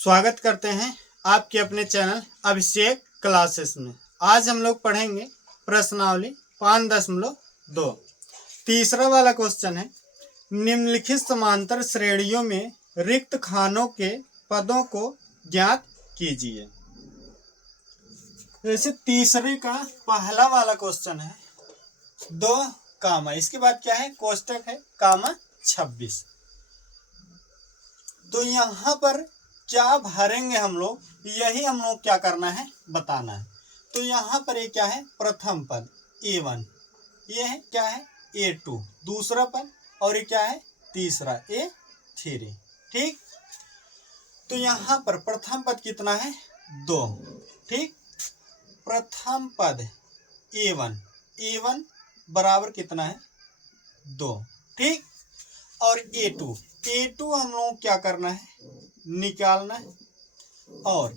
स्वागत करते हैं आपके अपने चैनल अभिषेक क्लासेस में। आज हम लोग पढ़ेंगे प्रश्नावली 5.2। तीसरा वाला क्वेश्चन है, निम्नलिखित समांतर श्रेणियों में रिक्त खानों के पदों को ज्ञात कीजिए। जैसे तीसरे का पहला वाला क्वेश्चन है 2 कामा, इसके बाद क्या है, कोष्टक है कामा 26। तो यहाँ पर क्या भरेंगे हम लोग, यही हम लोग क्या करना है, बताना है। तो यहाँ पर ये क्या है, प्रथम पद A1, ये है क्या है A2 दूसरा पद, और ये क्या है तीसरा A3। ठीक, तो यहाँ पर प्रथम पद कितना है 2। ठीक, प्रथम पद A1 बराबर कितना है 2। ठीक, और A2 हम लोग क्या करना है, निकालना है। और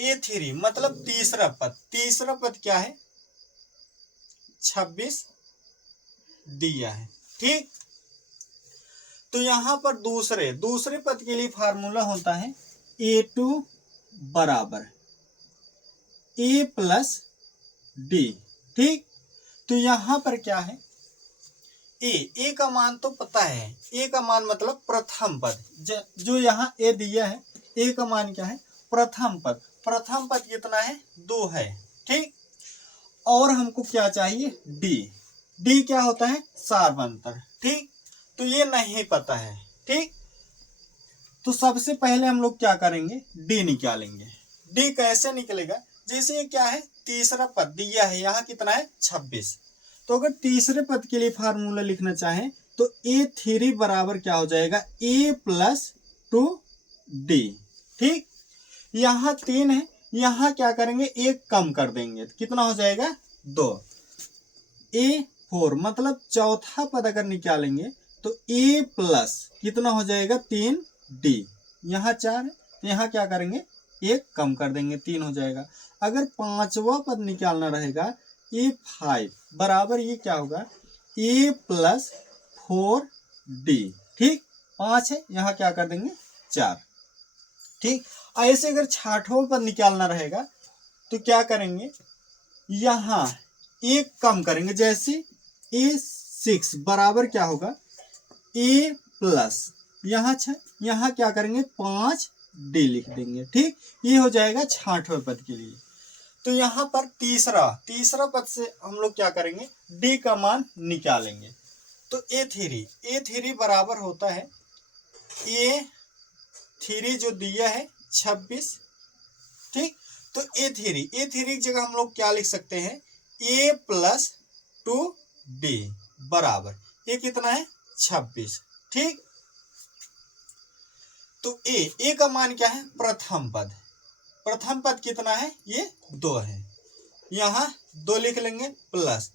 A3 मतलब तीसरा पद क्या है 26 दिया है। ठीक, तो यहां पर दूसरे पद के लिए फार्मूला होता है A2 बराबर A प्लस D। ठीक, तो यहां पर क्या है, ए का मान तो पता है, ए का मान मतलब प्रथम पद, जो यहाँ ए दिया है, ए का मान क्या है प्रथम पद कितना है 2 है। ठीक, और हमको क्या चाहिए डी क्या होता है सार्वंतर। ठीक, तो ये नहीं पता है। ठीक, तो सबसे पहले हम लोग क्या करेंगे, डी निकालेंगे। डी कैसे निकलेगा, जैसे ये क्या है तीसरा पद दिया है, यहाँ कितना है 26। तो अगर तीसरे पद के लिए फार्मूला लिखना चाहें तो A3 बराबर क्या हो जाएगा A प्लस 2D। ठीक, यहाँ 3 है, यहाँ क्या करेंगे एक कम कर देंगे, तो कितना हो जाएगा 2। A4 मतलब चौथा पद अगर निकालेंगे तो A प्लस कितना हो जाएगा 3D। यहाँ 4 है, तो यहाँ क्या करेंगे एक कम कर देंगे, 3 हो जाएगा। अगर पांचवा पद निकालना रहेगा A5 बराबर ये क्या होगा A प्लस 4D। ठीक, 5 है, यहाँ क्या कर देंगे 4। ठीक, ऐसे अगर छठवां पद निकालना रहेगा तो क्या करेंगे, यहाँ एक कम करेंगे, जैसे A6 बराबर क्या होगा A प्लस यहाँ 6, यहाँ क्या करेंगे 5D लिख देंगे। ठीक, ये हो जाएगा छठवें पद के लिए। तो यहाँ पर तीसरा पद से हम लोग क्या करेंगे, डी का मान निकालेंगे। तो A3 बराबर होता है A3 जो दिया है 26। ठीक, तो A3 की जगह हम लोग क्या लिख सकते हैं A प्लस 2D बराबर ये कितना है 26। ठीक, तो ए का मान क्या है प्रथम पद कितना है ये 2 है, यहाँ 2 लिख लेंगे प्लस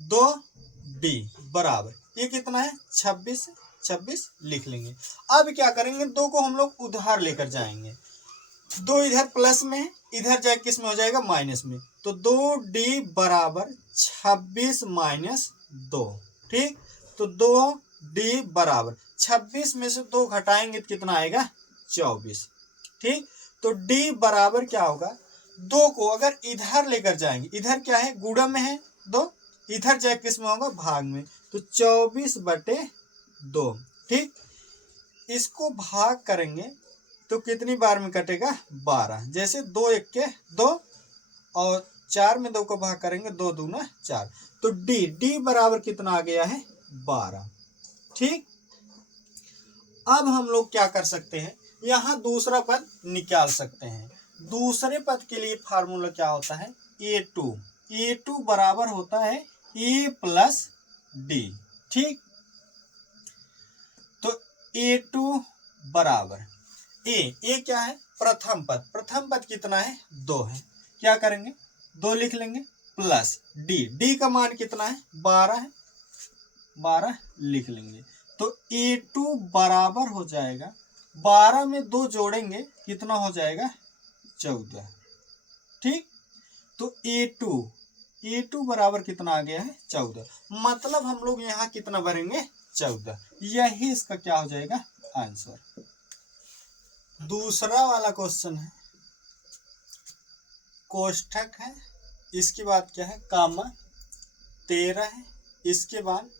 2D बराबर ये कितना है 26 लिख लेंगे। अब क्या करेंगे, 2 को हम लोग उधार लेकर जाएंगे, 2 इधर प्लस में, इधर जाए किस में हो जाएगा माइनस में, तो 2D बराबर 26 माइनस 2। ठीक, तो 2D बराबर 26 में से 2 घटाएंगे तो कितना आएगा 24। ठीक, तो D बराबर क्या होगा, 2 को अगर इधर लेकर जाएंगे, इधर क्या है गुणा में है 2, इधर जाए किस में होगा भाग में, तो 24/2। ठीक, इसको भाग करेंगे तो कितनी बार में कटेगा 12, जैसे 2 1 के 2 और 4 में 2 को भाग करेंगे 2 दूना 4, तो D बराबर कितना आ गया है 12। ठीक, अब हम लोग क्या कर सकते हैं, यहाँ दूसरा पद निकाल सकते हैं। दूसरे पद के लिए फार्मूला क्या होता है A2 बराबर होता है A प्लस D। ठीक, तो A2 बराबर ए क्या है प्रथम पद कितना है 2 है, क्या करेंगे 2 लिख लेंगे प्लस D का मान कितना है 12 है, 12 लिख लेंगे। तो A2 बराबर हो जाएगा 12 में 2 जोड़ेंगे कितना हो जाएगा 14। ठीक, तो A2 बराबर कितना आ गया है 14, मतलब हम लोग यहाँ कितना भरेंगे 14, यही इसका क्या हो जाएगा आंसर। दूसरा वाला क्वेश्चन है, कोष्ठक है, इसके बाद क्या है, कामा 13 है, इसके बाद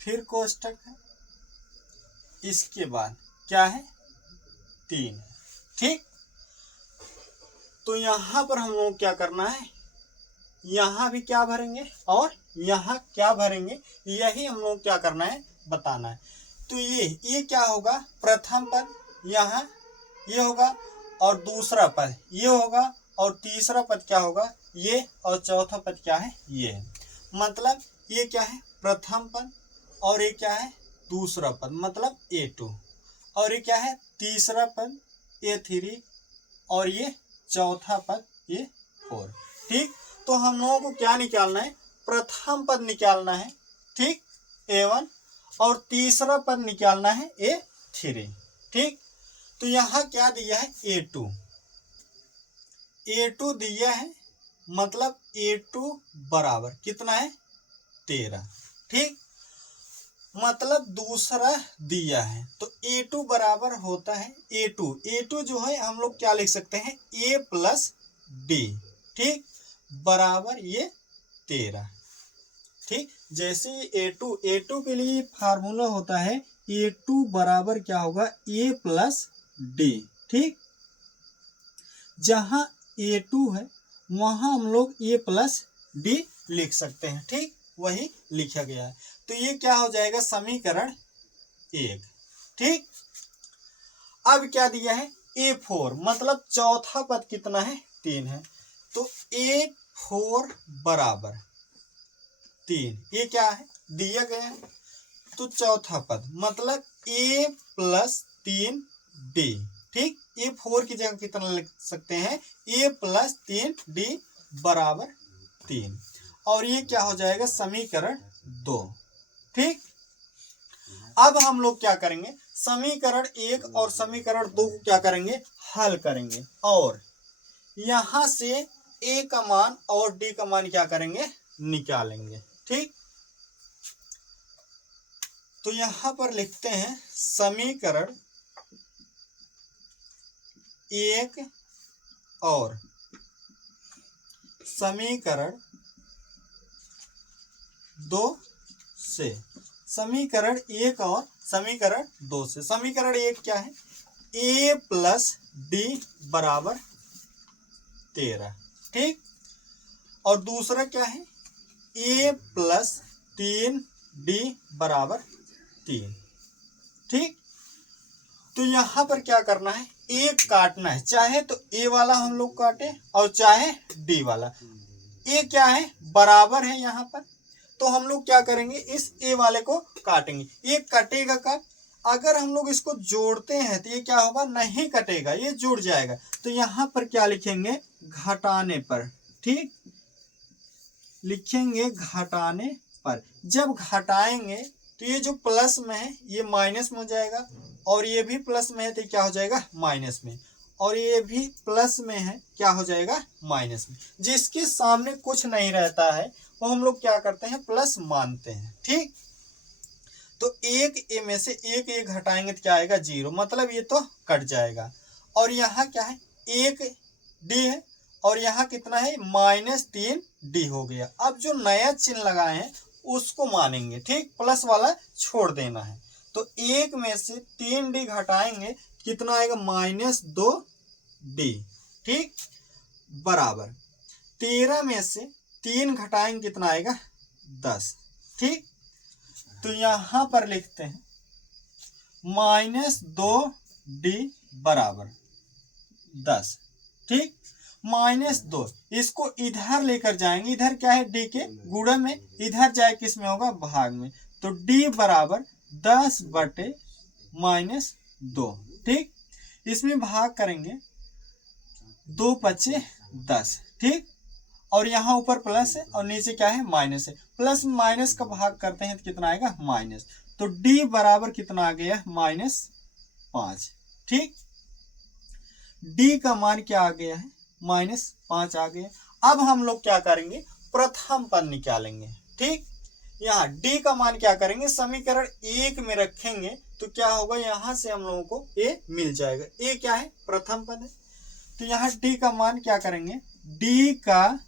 फिर कोष्ठक है, इसके बाद क्या है 3 है। ठीक, तो यहां पर हम लोग क्या करना है, यहां भी क्या भरेंगे और यहां क्या भरेंगे, यही हम लोग क्या करना है, बताना है। तो ये क्या होगा, प्रथम पद यहाँ ये होगा और दूसरा पद ये होगा और तीसरा पद क्या होगा ये, और चौथा पद क्या है ये है। मतलब ये क्या है, प्रथम पद, और ये क्या है दूसरा पद मतलब A2, और ये क्या है तीसरा पद A3, और ये चौथा पद A4। ठीक, तो हम लोगों को क्या निकालना है, प्रथम पद निकालना है, ठीक A1, और तीसरा पद निकालना है A3। ठीक, तो यहां क्या दिया है A2, A2 दिया है, मतलब A2 बराबर कितना है 13। ठीक, मतलब दूसरा दिया है, तो A2 बराबर होता है A2 जो है हम लोग क्या लिख सकते हैं A प्लस B। ठीक, बराबर ये 13। ठीक, जैसे A2 के लिए फार्मूला होता है A2 बराबर क्या होगा A प्लस D। ठीक, जहां A2 है वहां हम लोग A प्लस D लिख सकते हैं। ठीक, वही लिखा गया है, तो ये क्या हो जाएगा समीकरण 1। ठीक, अब क्या दिया है A4, मतलब चौथा पद कितना है 3 है, तो A4 बराबर 3, ये क्या है दिया गया है, तो चौथा पद मतलब A प्लस 3D। ठीक, A4 की जगह कितना लिख सकते हैं A प्लस 3D बराबर 3, और ये क्या हो जाएगा समीकरण 2। ठीक, अब हम लोग क्या करेंगे, समीकरण 1 और समीकरण 2 को क्या करेंगे हल करेंगे, और यहां से A का मान और D का मान क्या करेंगे निकालेंगे। ठीक, तो यहां पर लिखते हैं समीकरण 1 और समीकरण 2 से, समीकरण 1 और समीकरण 2 से। समीकरण 1 क्या है A प्लस D बराबर 13। ठीक, और दूसरा क्या है A प्लस 3D बराबर 3। ठीक, तो यहां पर क्या करना है एक काटना है, चाहे तो A वाला हम लोग काटे और चाहे D वाला। A क्या है बराबर है यहाँ पर, तो हम लोग क्या करेंगे इस A वाले को काटेंगे, ये कटेगा कब, अगर हम लोग इसको जोड़ते हैं तो ये क्या होगा नहीं कटेगा, ये जुड़ जाएगा, तो यहाँ पर क्या लिखेंगे घटाने पर। ठीक, लिखेंगे घटाने पर, जब घटाएंगे तो ये जो प्लस में है ये माइनस में हो जाएगा, और ये भी प्लस में है तो क्या हो जाएगा माइनस में, और ये भी प्लस में है क्या हो जाएगा माइनस में। जिसके सामने कुछ नहीं रहता है वो हम लोग क्या करते हैं प्लस मानते हैं। ठीक, तो एक ए में से एक ए घटाएंगे तो क्या आएगा 0, मतलब ये तो कट जाएगा, और यहाँ क्या है एक डी है, और यहाँ कितना है -3D हो गया। अब जो नया चिन्ह लगाए हैं उसको मानेंगे। ठीक, प्लस वाला छोड़ देना है, तो एक में से 3D घटाएंगे कितना आएगा -2D। ठीक, बराबर 13 में से 3 घटाएंगे कितना आएगा 10। ठीक, तो यहां पर लिखते हैं -2D बराबर 10। ठीक, -2 इसको इधर लेकर जाएंगे, इधर क्या है D के गुणन में, इधर जाए किस में होगा भाग में, तो D बराबर 10 बटे -2। ठीक, इसमें भाग करेंगे 2 पचे 10। ठीक, और यहाँ ऊपर प्लस है और नीचे क्या है माइनस है, प्लस माइनस का भाग करते हैं तो कितना आएगा माइनस, तो D बराबर कितना आ गया -5। ठीक, D का मान क्या आ गया है -5 आ गया। अब हम लोग क्या करेंगे प्रथम पद निकालेंगे। ठीक, यहाँ डी का मान क्या करेंगे, समीकरण 1 में रखेंगे तो क्या होगा, यहां से हम लोगों को ए मिल जाएगा। ए क्या है, प्रथम पद है, तो यहाँ डी का मान क्या करेंगे, डी का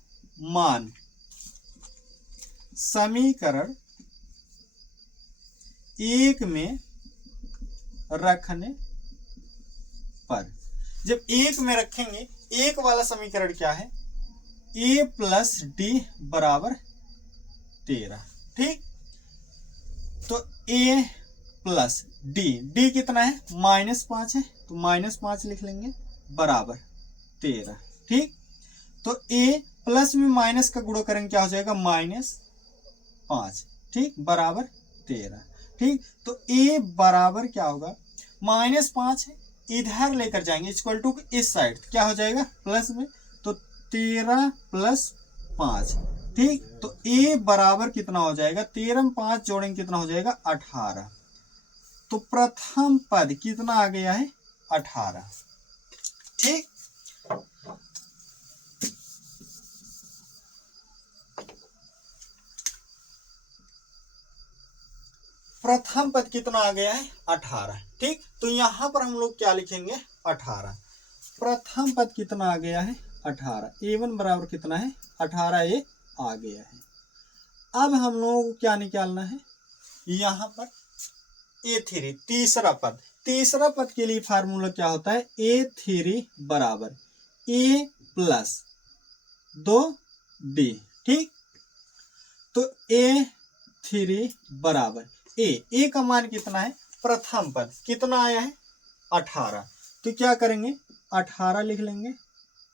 मान समीकरण 1 में रखने पर, जब 1 में रखेंगे, 1 वाला समीकरण क्या है, ए प्लस डी बराबर 13। ठीक, तो ए प्लस डी कितना है, -5 है, तो -5 लिख लेंगे बराबर 13। ठीक, तो ए प्लस में माइनस का गुणा करेंगे क्या हो जाएगा, -5। ठीक, बराबर 13। ठीक, तो ए बराबर क्या होगा, -5 है, इधर लेकर जाएंगे इक्वल टू इस साइड, क्या हो जाएगा प्लस में, तो 13 + 5। ठीक, तो ए बराबर कितना हो जाएगा, 13 में 5 जोड़ेंगे कितना हो जाएगा, 18। तो प्रथम पद कितना आ गया है, 18। ठीक, प्रथम पद कितना आ गया है, 18। ठीक, तो यहां पर हम लोग क्या लिखेंगे, 18। प्रथम पद कितना आ गया है, 18। a1 बराबर कितना है, 18 ए आ गया है। अब हम लोगों को क्या निकालना है, यहां पर a3 तीसरा पद, तीसरा पद के लिए फार्मूला क्या होता है, a3 बराबर a प्लस 2d। ठीक, तो a3 बराबर ए का मान कितना है, प्रथम पद कितना आया है, 18, तो क्या करेंगे, 18 लिख लेंगे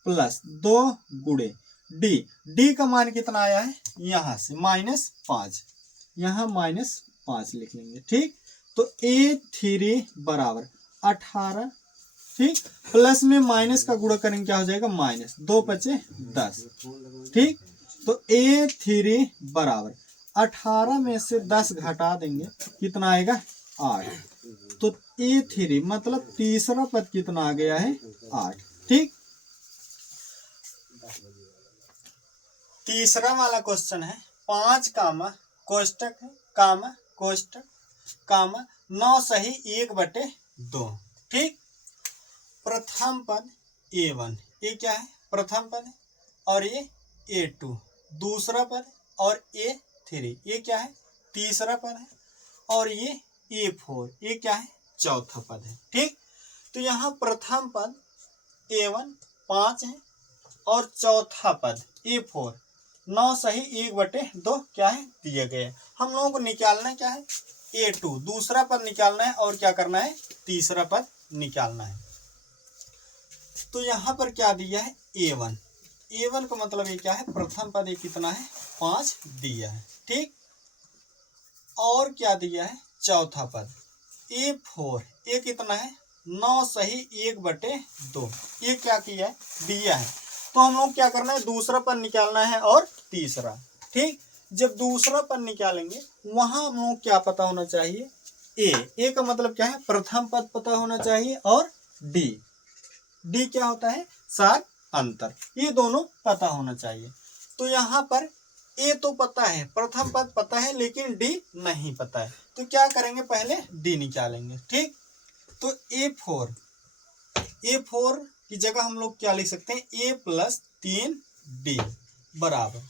प्लस 2 गुणे डी का मान कितना आया है, यहां से -5, यहां -5 लिख लेंगे। ठीक, तो a3 बराबर 18। ठीक, प्लस में माइनस का गुणा करेंगे क्या हो जाएगा, -2 × 10। ठीक, तो a3 बराबर 18 में से 10 घटा देंगे कितना आएगा, 8। तो a3 मतलब तीसरा पद कितना आ गया है, 8। ठीक, तीसरा वाला क्वेश्चन है 5 कामा कोष्टक है कामा कोष्टक कामा 9 सही 1/2। ठीक, प्रथम पद a1, ये क्या है, प्रथम पद है, और ये a2 दूसरा पद, और a3 ये क्या है, तीसरा पद है, और ये a4 ये क्या है, चौथा पद है। ठीक, तो यहाँ प्रथम पद a1 5 है, और चौथा पद a4 9 सही 1/2 क्या है, दिए गए। हम लोगों को निकालना क्या है, a2 दूसरा पद निकालना है, और क्या करना है, तीसरा पद निकालना है। तो यहाँ पर क्या दिया है, a1 का मतलब ये क्या है, प्रथम पद ये कितना है, 5 दिया है। ठीक, और क्या दिया है, चौथा पद a4 ये कितना है, 9 सही 1/2 ये क्या किया है, दिया है। तो हम लोग क्या करना है, दूसरा पद निकालना है और तीसरा। ठीक, जब दूसरा पद निकालेंगे वहां हम लोग क्या पता होना चाहिए, ए का मतलब क्या है, प्रथम पद पता होना चाहिए, और डी क्या होता है, सार अंतर, ये दोनों पता होना चाहिए। तो यहाँ पर ए तो पता है, प्रथम पद पता है, लेकिन डी नहीं पता है, तो क्या करेंगे, पहले डी निकालेंगे। ठीक, तो ए4 की जगह हम लोग क्या लिख सकते हैं, a + 3d बराबर,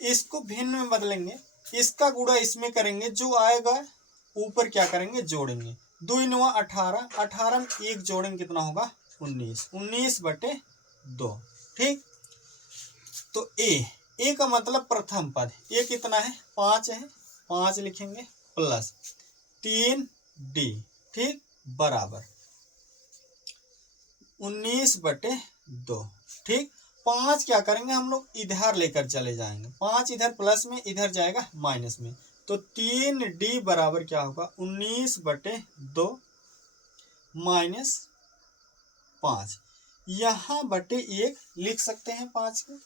इसको भिन्न में बदलेंगे, इसका गुणा इसमें करेंगे, जो आएगा ऊपर क्या करेंगे, जोड़ेंगे। 2 × 9 18, 18 में 1 जोड़ेंगे कितना होगा, 19/2। ठीक, तो ए का मतलब प्रथम पद, ये कितना है, 5 है, 5 लिखेंगे प्लस 3d। ठीक, बराबर 19/2। ठीक, 5 क्या करेंगे हम लोग, इधर लेकर चले जाएंगे, 5 इधर प्लस में, इधर जाएगा माइनस में, तो 3d बराबर क्या होगा, 19/2 -5, यहाँ बटे 1 लिख सकते हैं 5 को।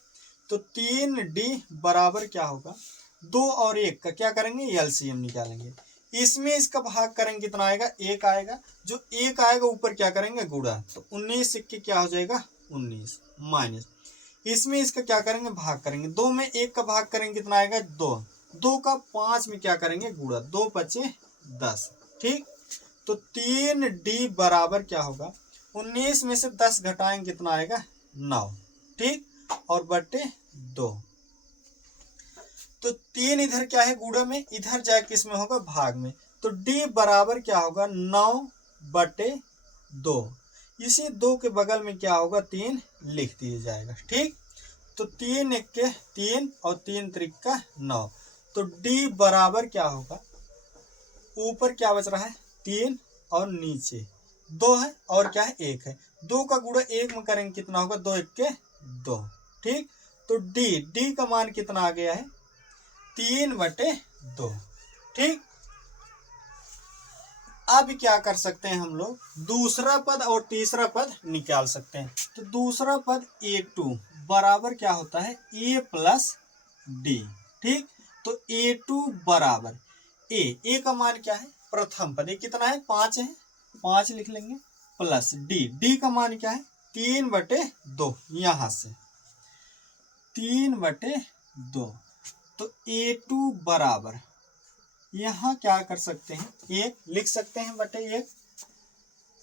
तो 3d बराबर क्या होगा, 2 और 1 का क्या करेंगे, एलसीएम निकालेंगे, इसमें इसका भाग करेंगे कितना आएगा, 1 आएगा, जो 1 आएगा ऊपर क्या करेंगे, गुणा, तो 19 सिक्के क्या हो जाएगा, 19 माइनस, इसमें इसका क्या करेंगे, भाग करेंगे, 2 में 1 का भाग करेंगे कितना आएगा, 2, 2 का 5 में क्या करेंगे गुणा, 2 पचे 10। ठीक, तो 3D बराबर क्या होगा, 19 में से 10 घटाएंगे कितना आएगा 9। ठीक, और बटे 2, तो 3 इधर क्या है गुणा में, इधर जाए किस में होगा भाग में, तो D बराबर क्या होगा 9 बटे 2। इसी 2 के बगल में क्या होगा 3 लिख दिया जाएगा। ठीक, तो 3 एक के 3 और 3 त्रिक का 9, तो D बराबर क्या होगा, ऊपर क्या बच रहा है 3 और नीचे 2 है और क्या है 1 है, 2 का गुणा 1 में करेंगे कितना होगा 2 एक के 2। ठीक, तो D का मान कितना आ गया है 3 बटे 2। ठीक, अब क्या कर सकते हैं हम लोग, दूसरा पद और तीसरा पद निकाल सकते हैं। तो दूसरा पद A2 बराबर क्या होता है A प्लस D। ठीक, तो A2 बराबर A का मान क्या है प्रथम पद, ये कितना है 5 है, 5 लिख लेंगे, प्लस D का मान क्या है 3 बटे 2, यहां से 3 बटे 2, तो A2 बराबर यहाँ क्या कर सकते हैं 1 लिख सकते हैं बटे 1,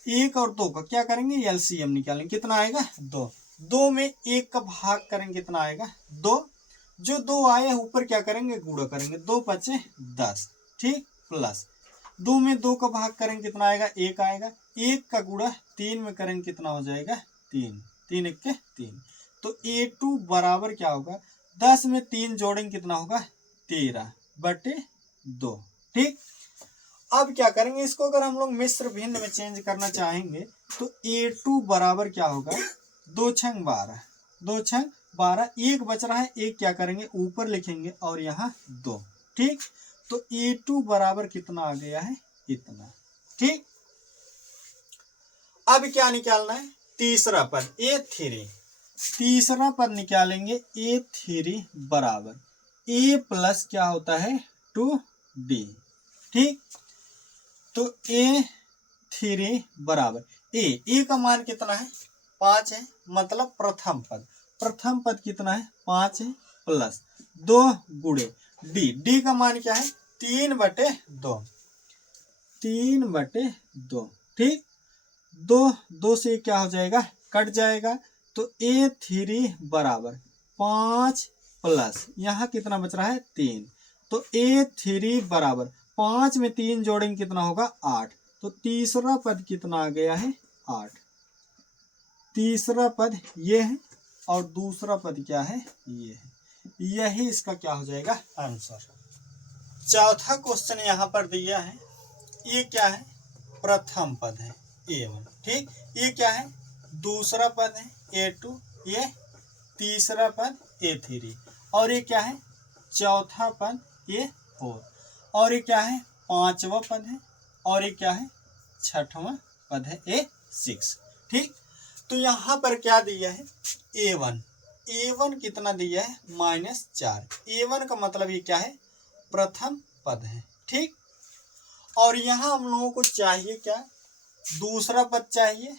1 और 2 का क्या करेंगे एलसीएम निकालेंगे, कितना आएगा 2, 2 में 1 का भाग करेंगे कितना आएगा 2, जो 2 आए ऊपर क्या करेंगे गुणा करेंगे, 2 पचे 10। ठीक, प्लस 2 में 2 का भाग करेंगे कितना आएगा 1 आएगा, 1 का गुणा 3 में करेंगे कितना हो जाएगा 3, 3 एक के 3, तो A2 बराबर क्या होगा 10 में 3 जोड़ेंगे कितना होगा 13 बटे 2। ठीक, अब क्या करेंगे इसको, अगर हम लोग मिश्र भिन्न में चेंज करना चाहेंगे तो A2 बराबर क्या होगा 2 छंग 12, 2 छंग 12, 1 बच रहा है, 1 क्या करेंगे ऊपर लिखेंगे और यहाँ 2। ठीक, तो A2 बराबर कितना आ गया है इतना। ठीक, अब क्या निकालना है तीसरा पद A3, तीसरा पद निकालेंगे A3 बराबर A प्लस क्या होता है 2D। ठीक, तो A3 बराबर A का मान कितना है 5 है, मतलब प्रथम पद, प्रथम पद कितना है 5 है, प्लस 2 गुणे D का मान क्या है 3 बटे 2, 3 बटे 2। ठीक, 2 से क्या हो जाएगा कट जाएगा, तो A3 बराबर 5 प्लस यहाँ कितना बच रहा है 3, तो A3 बराबर 5 में 3 जोड़ेंगे कितना होगा 8, तो तीसरा पद कितना आ गया है 8। तीसरा पद ये है और दूसरा पद क्या है ये है, यही इसका क्या हो जाएगा आंसर। चौथा क्वेश्चन यहाँ पर दिया है, ये क्या है प्रथम पद है A1। ठीक, ये क्या है दूसरा पद है A2, ये तीसरा पद A3, और ये क्या है चौथा पद A4, और ये क्या है पांचवा पद है, और ये क्या है छठवां पद है A6। ठीक, तो यहाँ पर क्या दिया है A1 कितना दिया है -4, A1 का मतलब ये क्या है प्रथम पद है। ठीक, और यहाँ हम लोगों को चाहिए क्या दूसरा पद चाहिए,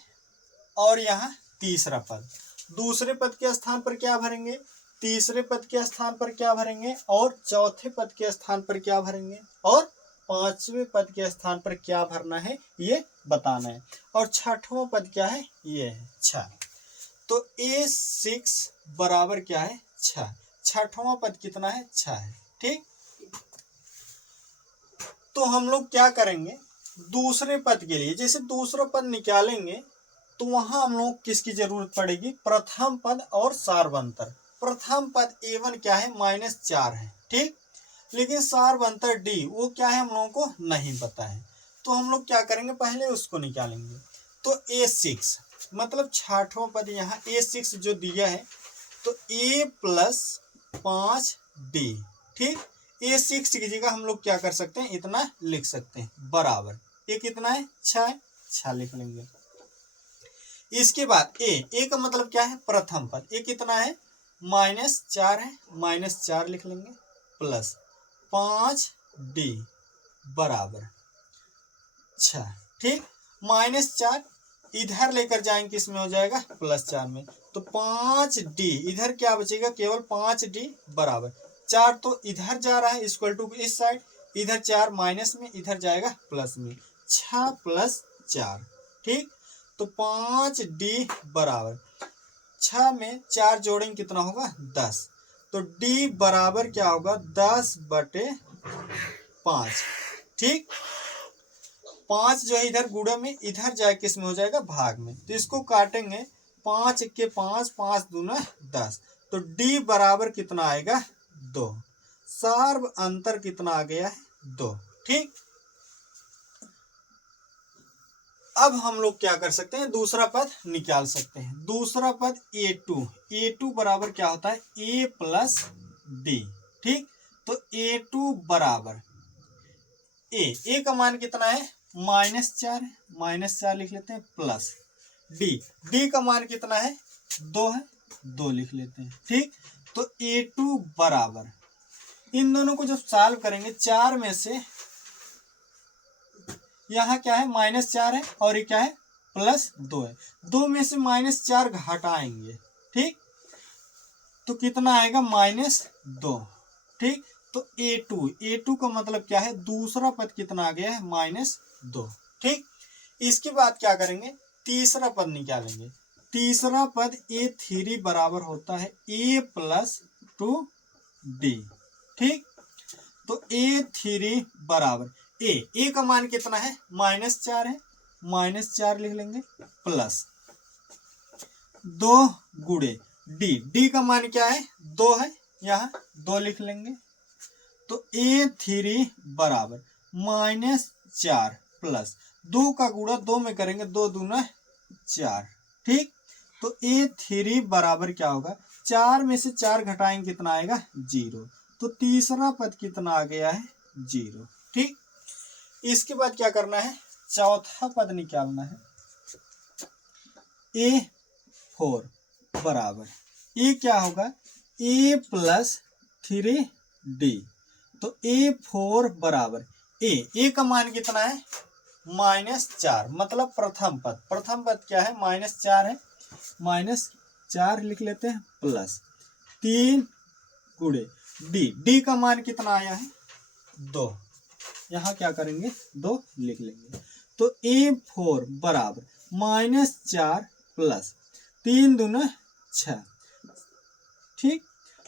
और यहाँ तीसरा पद, दूसरे पद के स्थान पर क्या भरेंगे, तीसरे पद के स्थान पर क्या भरेंगे, और चौथे पद के स्थान पर क्या भरेंगे, और पांचवें पद के स्थान पर क्या भरना है ये बताना है, और छठवां पद क्या है ये है 6, तो A6 बराबर क्या है 6, छठवां पद कितना है 6 है। ठीक, तो हम लोग क्या करेंगे दूसरे पद के लिए, जैसे दूसरा पद निकालेंगे तो वहां हम लोग किसकी जरूरत पड़ेगी प्रथम पद और सार्वंतर। प्रथम पद A1 क्या है -4 है। ठीक, लेकिन सार्वंतर D वो क्या है हम लोगों को नहीं पता है, तो हम लोग क्या करेंगे पहले उसको निकालेंगे। तो A6 मतलब छठवां पद यहाँ A6 जो दिया है, तो A प्लस 5D। ठीक, A6 की जगह हम लोग क्या कर सकते हैं इतना लिख सकते हैं बराबर, ये कितना है 6 लिख लेंगे। इसके बाद A का मतलब क्या है प्रथम पद, ये कितना है -4 है, -4 लिख लेंगे, प्लस 5D बराबर 6। ठीक, -4 इधर लेकर जाएंगे किसमें हो जाएगा +4 में, तो 5D इधर क्या बचेगा केवल 5D बराबर 4 तो इधर जा रहा है इक्वल टू इस साइड, इधर 4 माइनस में, इधर जाएगा प्लस में, 6 प्लस 4। ठीक, तो 5D बराबर 6 में 4 जोड़ेंगे कितना होगा 10, तो D बराबर क्या होगा 10/5। ठीक, 5 जो है इधर गुणे में, इधर जाए किस में हो जाएगा भाग में, तो इसको काटेंगे 5 के 5, 5 दूना 10, तो D बराबर कितना आएगा 2। सार्व अंतर कितना आ गया है 2। ठीक, अब हम लोग क्या कर सकते हैं, दूसरा पद निकाल सकते हैं। दूसरा पद A2 बराबर क्या होता है A प्लस D। ठीक, तो A2 बराबर A का मान कितना है -4 है, -4 लिख लेते हैं, प्लस D का मान कितना है 2 है, 2 लिख लेते हैं। ठीक, तो A2 बराबर, इन दोनों को जब सॉल्व करेंगे 4 में से यहाँ क्या है -4 है और ये क्या है +2 है, 2 में से -4 घटाएंगे। ठीक, तो कितना आएगा -2। ठीक, तो A2 का मतलब क्या है, दूसरा पद कितना आ गया है -2। ठीक, इसके बाद क्या करेंगे, तीसरा पद निकालेंगे। तीसरा पद A3 बराबर होता है A प्लस 2D। ठीक, तो A3 बराबर A का मान कितना है -4 है, -4 लिख लेंगे, प्लस 2 गुणे D का मान क्या है 2 है, यहाँ 2 लिख लेंगे, तो A3 बराबर -4 प्लस 2 का गुणा 2 में करेंगे, 2 दूना 4। ठीक, तो A3 बराबर क्या होगा, 4 में से 4 घटाएंगे कितना आएगा 0, तो तीसरा पद कितना आ गया है 0। ठीक, इसके बाद क्या करना है, चौथा पद निकालना है। A4 बराबर ये क्या होगा A प्लस 3D, तो A4 बराबर A का मान कितना है -4, मतलब प्रथम पद क्या है -4 है, -4 लिख लेते हैं, प्लस 3 गुणे D का मान कितना आया है 2, यहाँ क्या करेंगे 2 लिख लेंगे, तो A4 बराबर -4 प्लस 3 दूना 6। ठीक,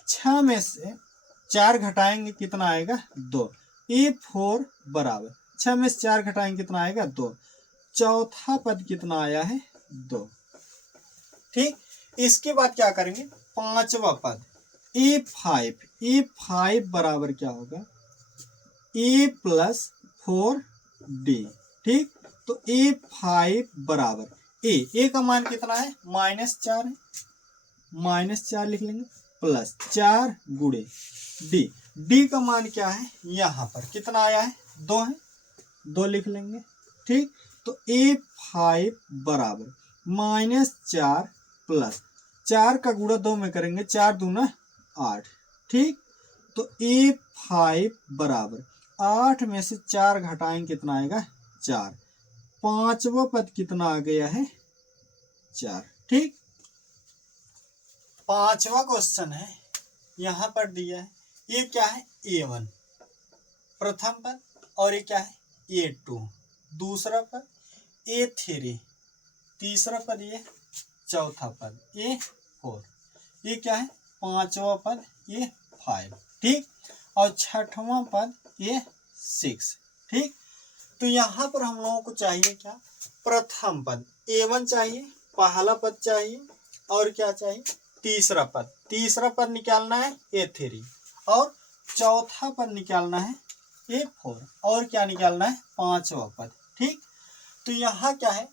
6 में से 4 घटाएंगे कितना आएगा 2, A4 बराबर 6 में से 4 घटाएंगे कितना आएगा 2, चौथा पद कितना आया है 2। ठीक, इसके बाद क्या करेंगे, पांचवा पद A5 बराबर क्या होगा A प्लस 4D। ठीक, तो A5 बराबर A का मान कितना है -4 है, -4 लिख लेंगे, प्लस 4 गुणे D का मान क्या है, यहाँ पर कितना आया है 2 है, 2 लिख लेंगे। ठीक, तो A5 बराबर -4 प्लस 4 का गुणा 2 में करेंगे, 4 दूना 8। ठीक, तो A5 बराबर 8 में से 4 घटाएंगे कितना आएगा 4, पांचवा पद कितना आ गया है 4। ठीक, पांचवा क्वेश्चन है, यहां पर दिया है, ये क्या है A1 प्रथम पद, और ये क्या है A2 दूसरा पद, A3 तीसरा पद, ये चौथा पद A4, ये क्या है पांचवा पद A5। ठीक, और छठवां पद A6। ठीक, तो यहाँ पर हम लोगों को चाहिए क्या, प्रथम पद A1 चाहिए, पहला पद चाहिए, और क्या चाहिए तीसरा पद निकालना है A3, और चौथा पद निकालना है A4, और क्या निकालना है पांचवा पद। ठीक, तो यहाँ क्या है,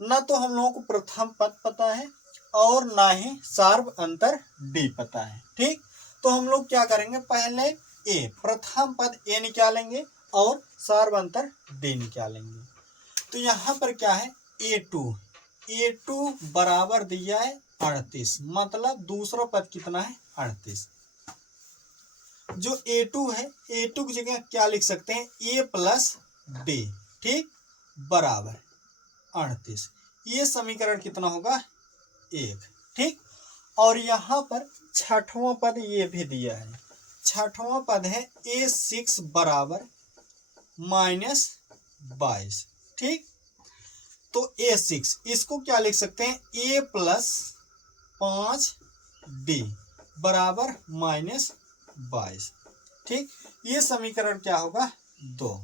ना तो हम लोगों को प्रथम पद पता है और ना ही सार्व अंतर D पता है। ठीक, तो हम लोग क्या करेंगे, पहले प्रथम पद A निकालेंगे और सार्व अंतर D निकालेंगे। तो यहाँ पर क्या है A2 बराबर दिया है 38, मतलब दूसरा पद कितना है 38। जो A2 है, A2 की जगह क्या लिख सकते हैं A प्लस D। ठीक, बराबर 38, ये समीकरण कितना होगा 1। ठीक, और यहाँ पर छठवां पद ये भी दिया है, छठवां पद है a6 बराबर -22। ठीक, तो a6 इसको क्या लिख सकते हैं, a प्लस 5d बराबर -22। ठीक, ये समीकरण क्या होगा, 2।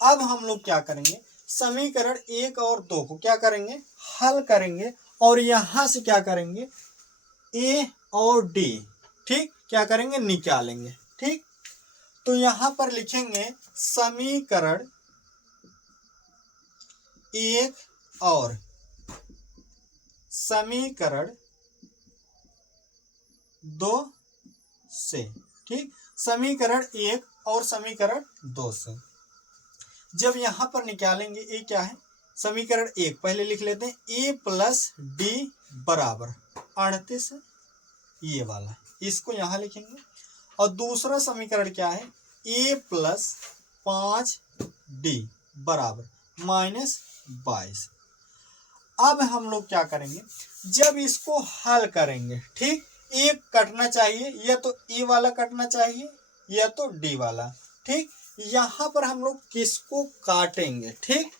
अब हम लोग क्या करेंगे, समीकरण 1 और 2 को क्या करेंगे, हल करेंगे और यहां से क्या करेंगे, a और d, ठीक, क्या करेंगे, निकालेंगे। ठीक, तो यहां पर लिखेंगे समीकरण 1 और समीकरण 2 से। ठीक, समीकरण 1 और समीकरण 2 से जब यहां पर निकालेंगे, ये क्या है, समीकरण 1 पहले लिख लेते हैं, a प्लस डी बराबर 38, ये वाला इसको यहां लिखेंगे। और दूसरा समीकरण क्या है, a प्लस 5d बराबर -22। अब हम लोग क्या करेंगे, जब इसको हल करेंगे, ठीक, एक कटना चाहिए, या तो ए वाला कटना चाहिए या तो डी वाला। ठीक, यहां पर हम लोग किसको काटेंगे, ठीक,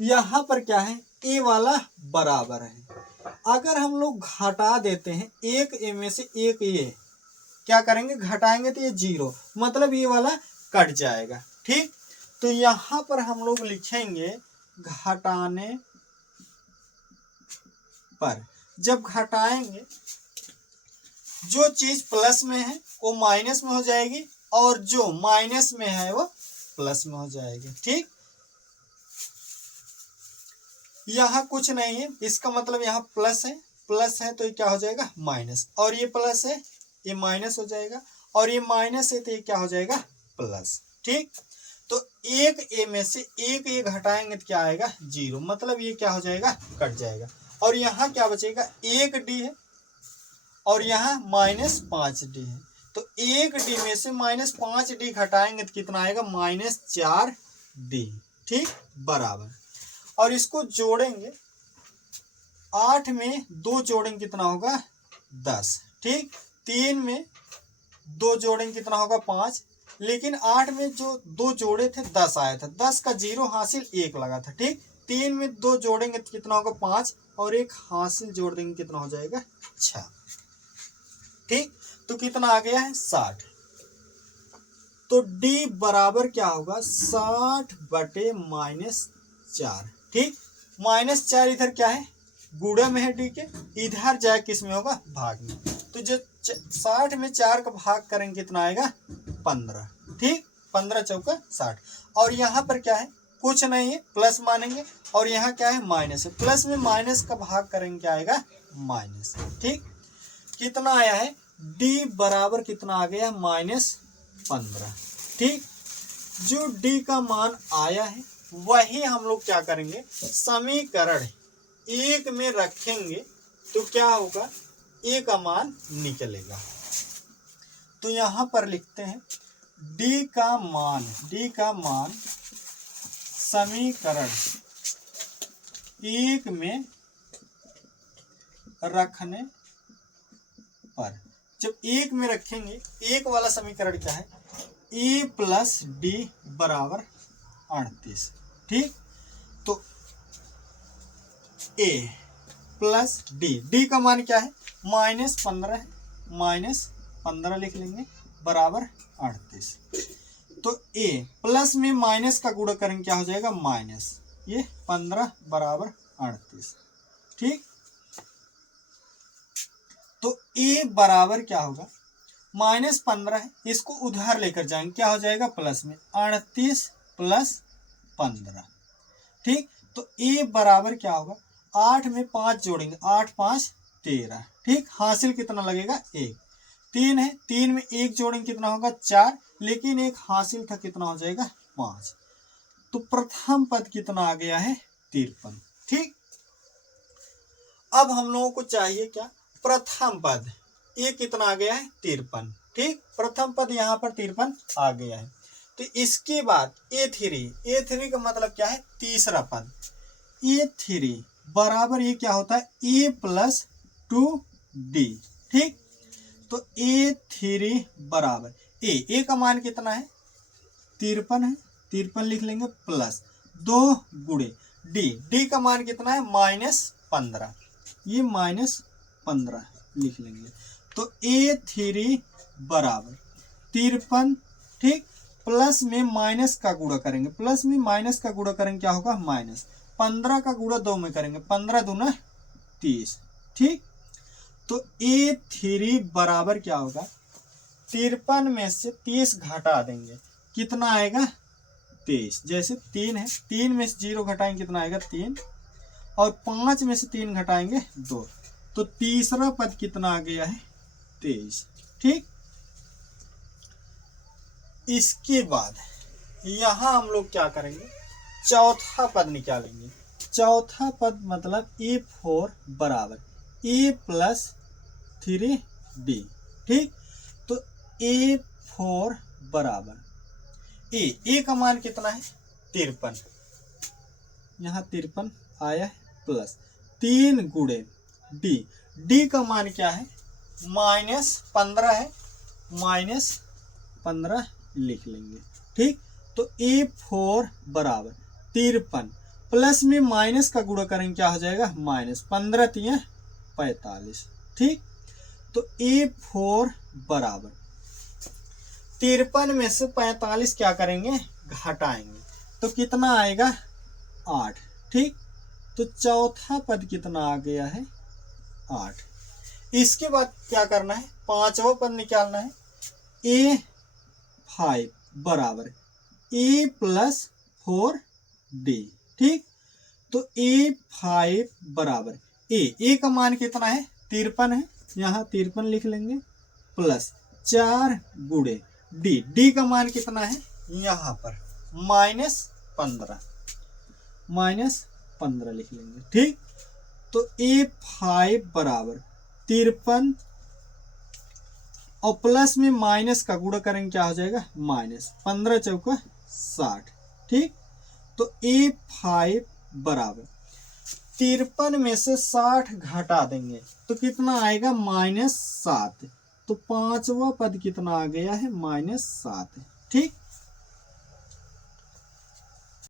यहां पर क्या है, ए वाला बराबर है, अगर हम लोग घटा देते हैं एक ए में से एक, ये क्या करेंगे, घटाएंगे तो ये 0, मतलब ये वाला कट जाएगा। ठीक, तो यहां पर हम लोग लिखेंगे घटाने पर, जब घटाएंगे जो चीज प्लस में है वो माइनस में हो जाएगी और जो माइनस में है वो प्लस में हो जाएगी। ठीक, यहां कुछ नहीं है, इसका मतलब यहाँ प्लस है तो ये क्या हो जाएगा, माइनस, और ये प्लस है ये माइनस हो जाएगा, और ये माइनस है तो ये क्या हो जाएगा, प्लस। ठीक, तो एक ए में से एक ए घटाएंगे तो क्या आएगा, 0, मतलब ये क्या हो जाएगा, कट जाएगा। और यहाँ क्या बचेगा, एक डी है और यहाँ -5d है, तो एक डी में से -5d घटाएंगे तो कितना आएगा, -4d। ठीक, बराबर, और इसको जोड़ेंगे, 8 में 2 जोड़ेंगे कितना होगा, 10। ठीक, 3 में 2 जोड़ेंगे कितना होगा, 5, लेकिन 8 में जो 2 जोड़े थे 10 आया था, 10 का 0 हासिल 1 लगा था। ठीक, 3 में 2 जोड़ेंगे तो कितना होगा, 5, और 1 हासिल जोड़ देंगे कितना हो जाएगा, 6। ठीक, तो कितना आ गया है, 60। तो d बराबर क्या होगा, 60 बटे -4। ठीक, -4 इधर क्या है, गुणा में है d के, इधर जाए किस में होगा, भाग में, तो जो 60 में 4 का भाग करेंगे कितना आएगा, 15। ठीक, 15 चौका 60, और यहाँ पर क्या है, कुछ नहीं है, प्लस मानेंगे, और यहाँ क्या है, माइनस है, प्लस में माइनस का भाग करेंगे क्या आएगा, माइनस। ठीक, कितना आया है, d बराबर कितना आ गया, -15। ठीक, जो d का मान आया है वही हम लोग क्या करेंगे, समीकरण 1 में रखेंगे तो क्या होगा, a का मान निकलेगा। तो यहां पर लिखते हैं d का मान समीकरण 1 में रखने पर, जब 1 में रखेंगे, 1 वाला समीकरण क्या है, a प्लस डी बराबर 38। ठीक, तो a प्लस डी का मान क्या है, -15 है, -15 लिख लेंगे बराबर 38। तो a प्लस में माइनस का गुणा करेंगे क्या हो जाएगा, माइनस, ये 15 बराबर 38। ठीक, तो a बराबर क्या होगा, -15 है, इसको उधार लेकर जाएंगे क्या हो जाएगा, प्लस में 38 प्लस 15। ठीक, तो a बराबर क्या होगा, 8 में 5 जोड़ेंगे, 8 5 13। ठीक, हासिल कितना लगेगा, 1, 3 है, 3 में 1 जोड़ेंगे कितना होगा, 4, लेकिन एक हासिल था, कितना हो जाएगा, 5। तो प्रथम पद कितना आ गया है, 53। ठीक, अब हम लोगों को चाहिए क्या, प्रथम पद, ये कितना आ गया है, 53। ठीक, प्रथम पद यहाँ पर 53 आ गया है। तो इसके बाद A3 का मतलब क्या है, तीसरा पद, A3 बराबर ये क्या होता है, a प्लस 2 डी। ठीक, तो A3 बराबर ए का मान कितना है 53 है, 53 लिख लेंगे प्लस 2 गुणे डी का मान कितना है -15, ये -15 लिख लेंगे। तो A3 बराबर 53, ठीक, प्लस में माइनस का गुणा करेंगे, प्लस में माइनस का गुणा करेंगे क्या होगा -15 का गुणा 2 में करेंगे 15 दूना 30। ठीक, तो A3 बराबर क्या होगा 53 में से 30 घटा देंगे, कितना आएगा 23। जैसे 3 है, 3 में से 0 घटाएंगे कितना आएगा 3, और 5 में से 3 घटाएंगे 2, तो तीसरा पद कितना आ गया है 23। ठीक, इसके बाद यहां हम लोग क्या करेंगे चौथा पद निकालेंगे। चौथा पद मतलब A4 बराबर A + 3D। ठीक, तो A4 बराबर ए का मान कितना है 53, यहाँ 53 आया है, प्लस 3 गुणे डी का मान क्या है -15 है, -15 लिख लेंगे। ठीक, तो A4 बराबर 53 प्लस में माइनस का गुणा करेंगे क्या हो जाएगा -15 × 45। ठीक, तो A4 बराबर 53 में से 45 क्या करेंगे घटाएंगे, तो कितना आएगा 8। ठीक, तो चौथा पद कितना आ गया है 8। इसके बाद क्या करना है पांचवा पद निकालना है A5 बराबर A + 4D। ठीक, तो A5 बराबर ए का मान कितना है 53 है, यहाँ 53 लिख लेंगे, प्लस 4 गुणे डी का मान कितना है यहाँ पर -15 लिख लेंगे। ठीक, तो A5 बराबर 53 और प्लस में माइनस का गुणा करेंगे क्या हो जाएगा -15 × 60। ठीक, तो A5 बराबर 53 में से 60 घटा देंगे तो कितना आएगा -7, तो पांचवा पद कितना आ गया है -7। ठीक,